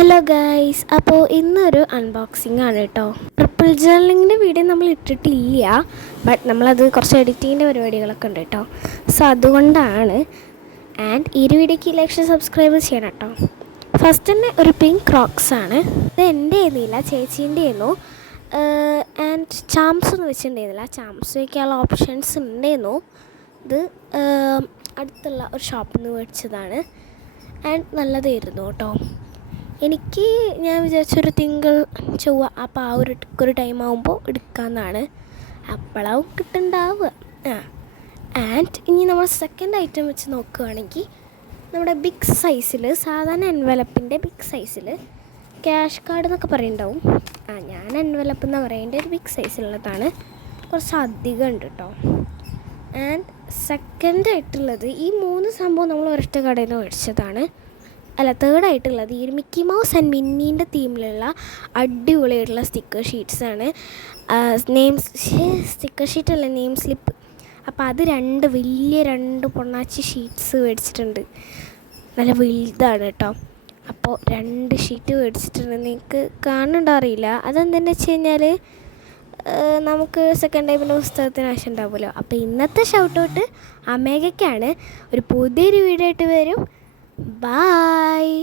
Hello guys അപ്പോൾ ഇന്നൊരു unboxing ആണ് കേട്ടോ. ട്രിപ്പിൾ ജേർണിങ്ങിന്റെ വീഡിയോ നമ്മൾ ഇട്ടിട്ടില്ല ബട്ട് നമ്മളത് കുറച്ച് എഡിറ്റിങ്ങിന്റെ പരിപാടികളൊക്കെ ഉണ്ട് കേട്ടോ. സോ അതുകൊണ്ടാണ് ആൻഡ് ഈ ഒരു വീഡിയോക്ക് ലക്ഷം സബ്സ്ക്രൈബ് ചെയ്യണം കേട്ടോ. ഫസ്റ്റ് തന്നെ ഒരു പിങ്ക് ക്രോക്സ് ആണ്. ഇത് എന്റെ ആയിരുന്നില്ല ചേച്ചീന്റെ ആയിരുന്നു. ആൻഡ് ചാംസ് ഒന്നും വെച്ചിട്ടുണ്ടായിരുന്നില്ല. ചാംസ് വയ്ക്കാനുള്ള ഓപ്ഷൻസ് ഉണ്ടായിരുന്നു. ഇത് അടുത്തുള്ള ഒരു ഷോപ്പിൽ നിന്ന് മേടിച്ചതാണ്. ആൻഡ് നല്ലതായിരുന്നു കേട്ടോ. എനിക്ക് ഞാൻ വിചാരിച്ചൊരു തിങ്കൾ ചൊവ്വ അപ്പോൾ ആ ഒരു ഒരു ടൈം ആകുമ്പോൾ എടുക്കാമെന്നാണ് അപ്പോഴാവും കിട്ടുന്നുണ്ടാവുക ആ. ആൻഡ് ഇനി നമ്മൾ സെക്കൻഡ് ഐറ്റം വെച്ച് നോക്കുകയാണെങ്കിൽ നമ്മുടെ ബിഗ് സൈസിൽ സാധാരണ എൻവലപ്പിന്റെ ബിഗ് സൈസിൽ ക്യാഷ് കാർഡ് എന്നൊക്കെ പറയുന്നുണ്ടാവും ആ ഞാൻ എൻവലപ്പ് എന്ന് പറയേണ്ട ഒരു ബിഗ് സൈസിലുള്ളതാണ് കുറച്ച് അധികം ഉണ്ട് കേട്ടോ ആൻഡ് സെക്കൻഡ് ആയിട്ടുള്ളത് ഈ മൂന്ന് സംഭവം നമ്മൾ ഒരൊറ്റ കടയിൽ നിന്ന് മേടിച്ചതാണ്. അല്ല തേർഡ് ആയിട്ടുള്ളത് ഈ ഒരു മിക്കി മൗസ് ആൻഡ് മിന്നീന്റെ തീമിലുള്ള അടിപൊളിയായിട്ടുള്ള സ്റ്റിക്കർ ഷീറ്റ്സാണ് നെയിംസ് സ്റ്റിക്കർ ഷീറ്റ് അല്ല നെയിം സ്ലിപ്പ് അപ്പോൾ അത് രണ്ട് വലിയ രണ്ട് പൊണ്ണാച്ചി ഷീറ്റ്സ് മേടിച്ചിട്ടുണ്ട്. നല്ല വലുതാണ് കേട്ടോ. അപ്പോൾ രണ്ട് ഷീറ്റ് മേടിച്ചിട്ടുണ്ട്. നിങ്ങൾക്ക് കാണണ്ട അറിയില്ല. അതെന്താണെന്ന് വെച്ച് കഴിഞ്ഞാൽ നമുക്ക് സെക്കൻഡ് ടൈമിന്റെ പുസ്തകത്തിന് ആവശ്യം ഉണ്ടാവുമല്ലോ. അപ്പോൾ ഇന്നത്തെ ഷൗട്ട് ഔട്ട് അമേഘയ്ക്കാണ്. ഒരു പുതിയൊരു വീഡിയോ ആയിട്ട് വരും. Bye.